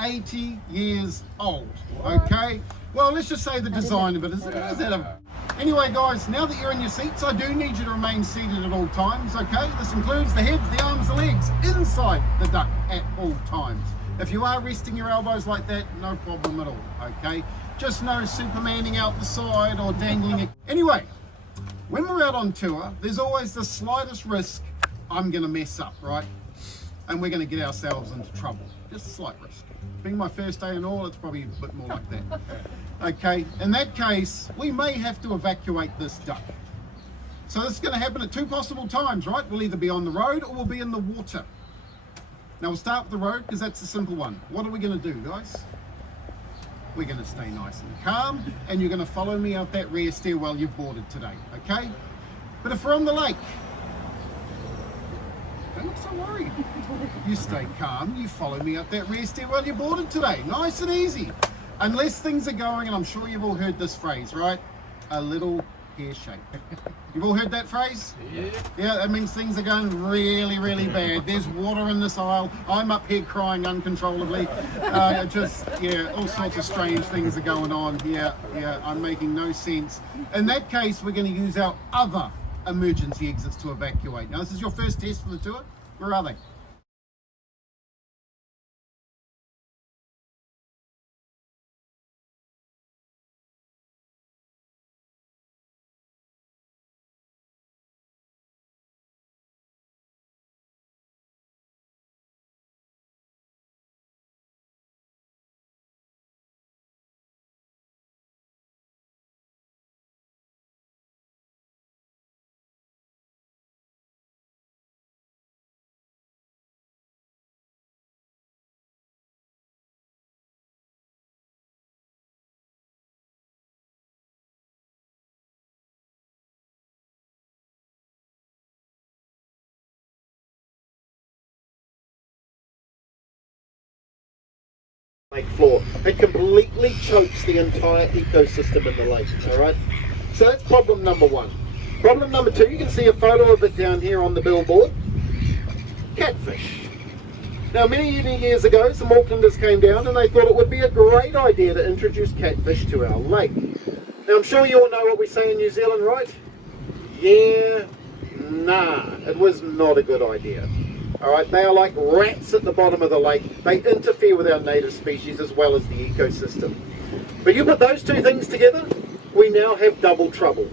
80 years old. Okay, well, let's just say the design of it is that. Anyway guys, now that you're in your seats, I do need you to remain seated at all times. Okay, this includes the head, the arms, the legs inside the duck at all times. If you are resting your elbows like that, no problem at all. Okay, just no supermaning out the side or dangling it. Anyway, when we're out on tour, there's always the slightest risk I'm gonna mess up, right? And we're gonna get ourselves into trouble. Just a slight risk. Being my first day and all, it's probably a bit more like that. Okay, in that case, we may have to evacuate this duck. So this is gonna happen at two possible times, right? We'll either be on the road or we'll be in the water. Now we'll start with the road because that's the simple one. What are we gonna do, guys? We're gonna stay nice and calm, and you're gonna follow me out that rear stairwell you've boarded today, okay? But if we're on the lake, don't look so worried. You stay calm, you follow me up that rear stairwell you boarded today. Nice and easy. Unless things are going, and I'm sure you've all heard this phrase, right? A little pear-shaped. You've all heard that phrase? Yeah. Yeah, that means things are going really, really bad. There's water in this aisle. I'm up here crying uncontrollably. All sorts of strange things are going on. Yeah, I'm making no sense. In that case, we're going to use our other emergency exits to evacuate. Now, this is your first test for the tour. Where are they? Lake floor. It completely chokes the entire ecosystem in the lake, alright? So that's problem number one. Problem number two, you can see a photo of it down here on the billboard. Catfish. Now many years ago, some Aucklanders came down and they thought it would be a great idea to introduce catfish to our lake. Now I'm sure you all know what we say in New Zealand, right? Yeah, nah, it was not a good idea. Alright, they are like rats at the bottom of the lake. They interfere with our native species as well as the ecosystem. But you put those two things together, we now have double trouble.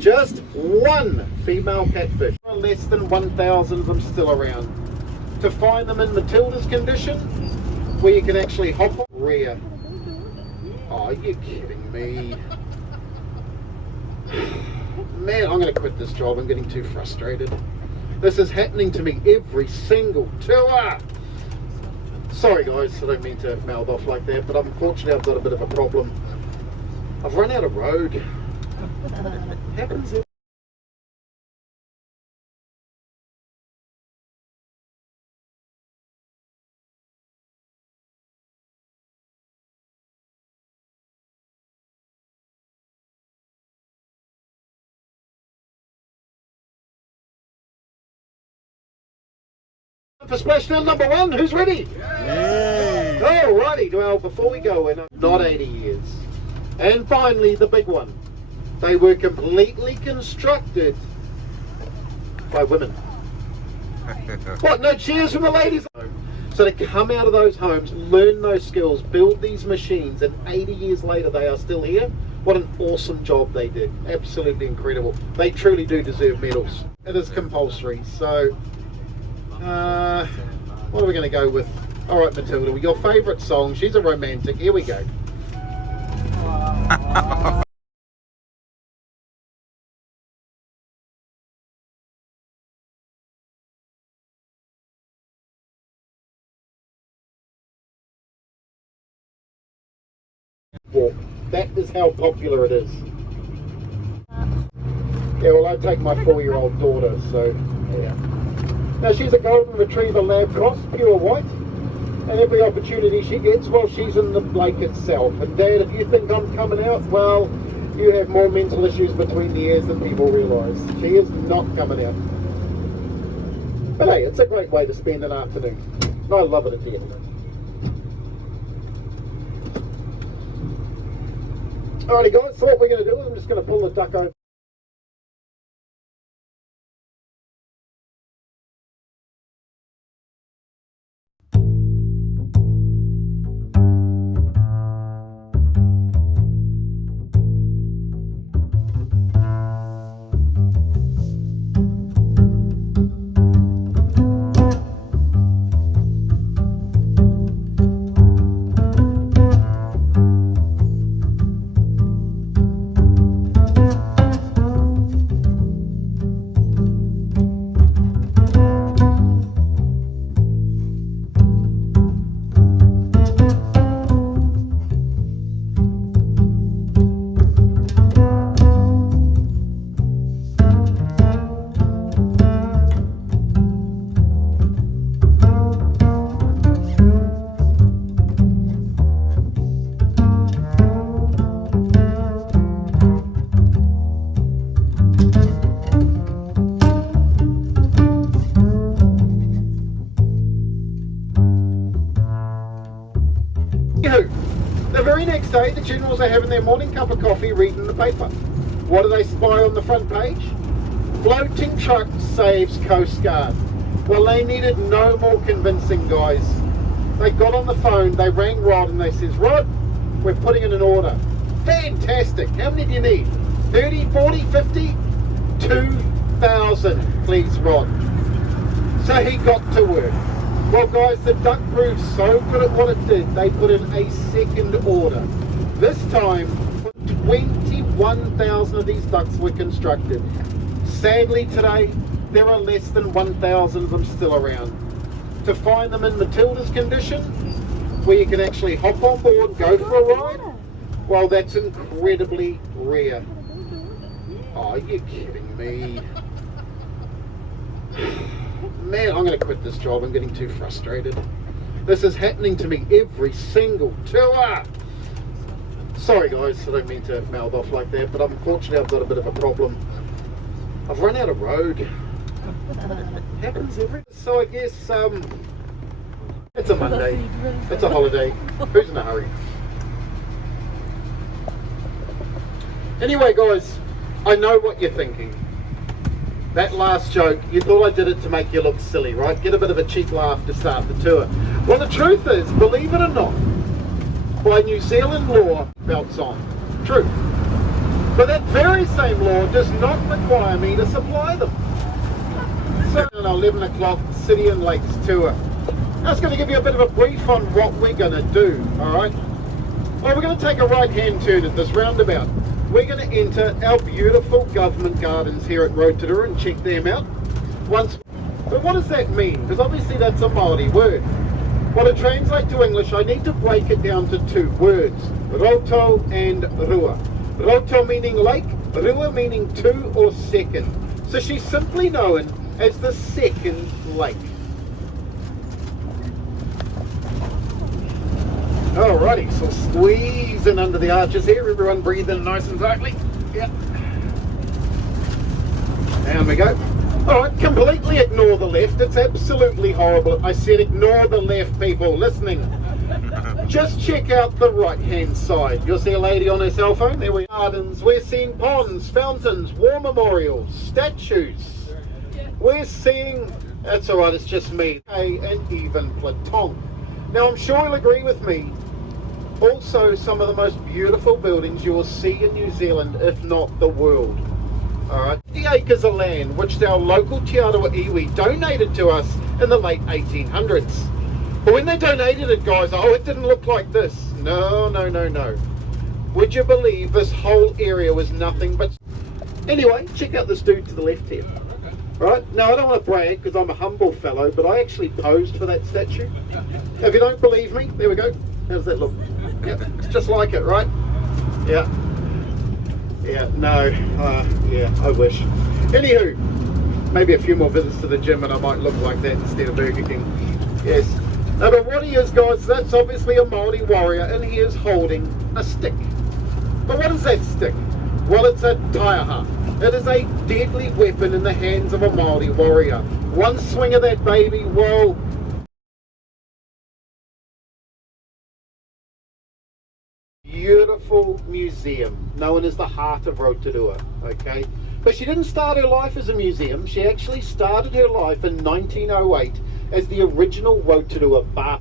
Just one female catfish. Less than 1,000 of them still around. To find them in Matilda's condition, where you can actually hop on rear. Oh, you're kidding me. Man, I'm going to quit this job. I'm getting too frustrated. This is happening to me every single tour. Sorry guys, I don't mean to mouth off like that, but unfortunately I've got a bit of a problem. I've run out of road. It happens. For splashdown number one, who's ready? Yay. Alrighty, well before we go in, not 80 years. And finally the big one. They were completely constructed by women. What, no cheers from the ladies? So to come out of those homes, learn those skills, build these machines, and 80 years later they are still here. What an awesome job they did. Absolutely incredible. They truly do deserve medals. It is compulsory, so what are we going to go with? Alright Matilda, your favourite song. She's a romantic. Here we go. Walk. That is how popular it is. Yeah, well I take my 4-year-old daughter, so yeah. Now she's a golden retriever lab cross, pure white, and every opportunity she gets, well, she's in the lake itself. And Dad, if you think I'm coming out, well, you have more mental issues between the ears than people realise. She is not coming out. But hey, it's a great way to spend an afternoon. I love it at the end. Alrighty guys, so what we're going to do is I'm just going to pull the duck over. The very next day, the generals are having their morning cup of coffee reading the paper. What do they spy on the front page? Floating truck saves Coast Guard. Well, they needed no more convincing, guys. They got on the phone, they rang Rod and they says, Rod, we're putting in an order. Fantastic. How many do you need? 30, 40, 50? 2,000, please, Rod. So he got to work. Well guys, the duck proved so good at what it did, they put in a second order. This time, 21,000 of these ducks were constructed. Sadly today, there are less than 1,000 of them still around. To find them in Matilda's condition, where you can actually hop on board, go for a ride, well that's incredibly rare. Oh, you're kidding me. Man, I'm going to quit this job. I'm getting too frustrated. This is happening to me every single tour. Sorry guys, I don't mean to mouth off like that, but unfortunately I've got a bit of a problem. I've run out of road. It happens every... So I guess, it's a Monday. It's a holiday. Who's in a hurry? Anyway guys, I know what you're thinking. That last joke, you thought I did it to make you look silly, right? Get a bit of a cheap laugh to start the tour. Well, the truth is, believe it or not, by New Zealand law, belts on. True. But that very same law does not require me to supply them. So, on our 11 o'clock City and Lakes tour, I was going to give you a bit of a brief on what we're going to do, alright? Well, we're going to take a right-hand turn at this roundabout. We're going to enter our beautiful government gardens here at Roturua and check them out. But what does that mean? Because obviously that's a Māori word. Well, to translate to English, I need to break it down to two words. Roto and Rua. Roto meaning lake, Rua meaning two or second. So she's simply known as the second lake. Alrighty, so squeezing under the arches here, everyone breathing nice and tightly. Yep. There we go. Alright, completely ignore the left, it's absolutely horrible. I said ignore the left, people listening. Just check out the right hand side. You'll see a lady on her cell phone, there we are. Gardens, we're seeing ponds, fountains, war memorials, statues. We're seeing, that's alright, it's just me, and even Platong. Now I'm sure you'll agree with me, also some of the most beautiful buildings you will see in New Zealand, if not the world. Alright, 50 acres of land which our local Te Arawa iwi donated to us in the late 1800s. But when they donated it, guys, oh, it didn't look like this. No, no, no, no. Would you believe this whole area was nothing but... Anyway, check out this dude to the left here. Right, now I don't want to brag because I'm a humble fellow, but I actually posed for that statue. If you don't believe me, there we go. How does that look? Yep, it's just like it, right? Yeah. Yeah, no, yeah, I wish. Anywho, maybe a few more visits to the gym and I might look like that instead of Burger King. Yes. Now, but what he is, guys, that's obviously a Māori warrior and he is holding a stick. But what is that stick? Well, it's a taiaha. It is a deadly weapon in the hands of a Māori warrior. One swing of that baby, well... beautiful museum known as the Heart of Roturua, okay? But she didn't start her life as a museum. She actually started her life in 1908 as the original Roturua bar